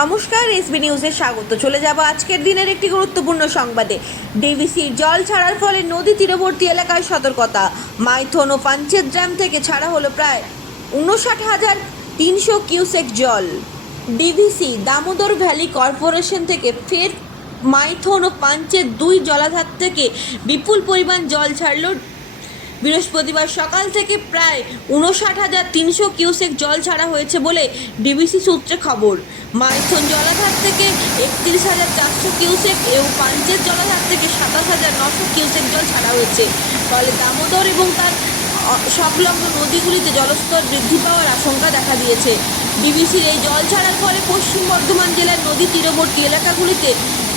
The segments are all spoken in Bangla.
নমস্কার, এসবি নিউজে স্বাগত। চলে যাব আজকের দিনের একটি গুরুত্বপূর্ণ সংবাদে। ডিভিসির জল ছাড়ার ফলে নদী তীরবর্তী এলাকায় সতর্কতা। মাইথন ও পাঞ্চেত ড্যাম থেকে ছাড়া হলো প্রায় উনষাট হাজার তিনশো কিউসেক জল। ডিভিসি দামোদর ভ্যালি কর্পোরেশন থেকে ফের মাইথন ও পাঞ্চেত দুই জলাধার থেকে বিপুল পরিমাণ জল ছাড়লো বৃহস্পতিবার সকাল থেকে প্রায় উনষাট হাজার তিনশো কিউসেক জল ছাড়া হয়েছে বলে ডিবিসি সূত্রে খবর। মাইথন জলাধার থেকে একত্রিশ হাজার চারশো কিউসেক এবং পাঞ্চের জলাধার থেকে সাতাশ হাজার নশো কিউসেক জল ছাড়া হয়েছে। ফলে দামোদর এবং তার সংলগ্ন নদীগুলিতে জলস্তর বৃদ্ধি পাওয়ার আশঙ্কা দেখা দিয়েছে। ডিবিসির এই জল ছাড়ার ফলে পশ্চিম বর্ধমান জেলার নদী, তীরবর্তী এলাকাগুলিতে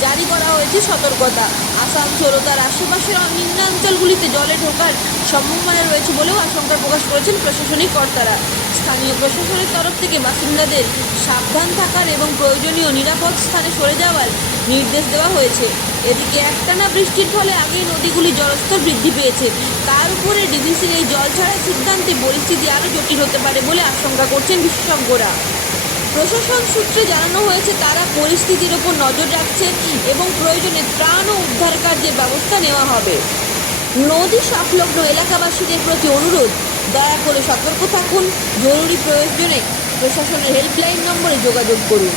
জারি করা হয়েছে সতর্কতা। আসানসোল ও তার আশেপাশের নিম্নাঞ্চলগুলিতে জলে ঢোকার সম্ভাবনা রয়েছে বলেও আশঙ্কা প্রকাশ করেছেন প্রশাসনিক কর্তারা। স্থানীয় প্রশাসনের তরফ থেকে বাসিন্দাদের সাবধান থাকার এবং প্রয়োজনীয় নিরাপদ স্থানে সরে যাওয়ার নির্দেশ দেওয়া হয়েছে। এদিকে একটানা বৃষ্টির ফলে আগেই নদীগুলি জলস্তর বৃদ্ধি পেয়েছে। তার উপরে ডিভিসির এই জল ছাড়ার সিদ্ধান্তে পরিস্থিতি আরও জটিল হতে পারে বলে আশঙ্কা করছেন বিশেষজ্ঞরা। প্রশাসন সূত্রে জানানো হয়েছে, তারা পরিস্থিতির ওপর নজর রাখছে এবং প্রয়োজনে ত্রাণ ও উদ্ধার কার্যের ব্যবস্থা নেওয়া হবে। নদী সংলগ্ন এলাকাবাসীদের প্রতি অনুরোধ, দয়া করে সতর্ক থাকুন। জরুরি প্রয়োজনে প্রশাসনের হেল্পলাইন নম্বরে যোগাযোগ করুন।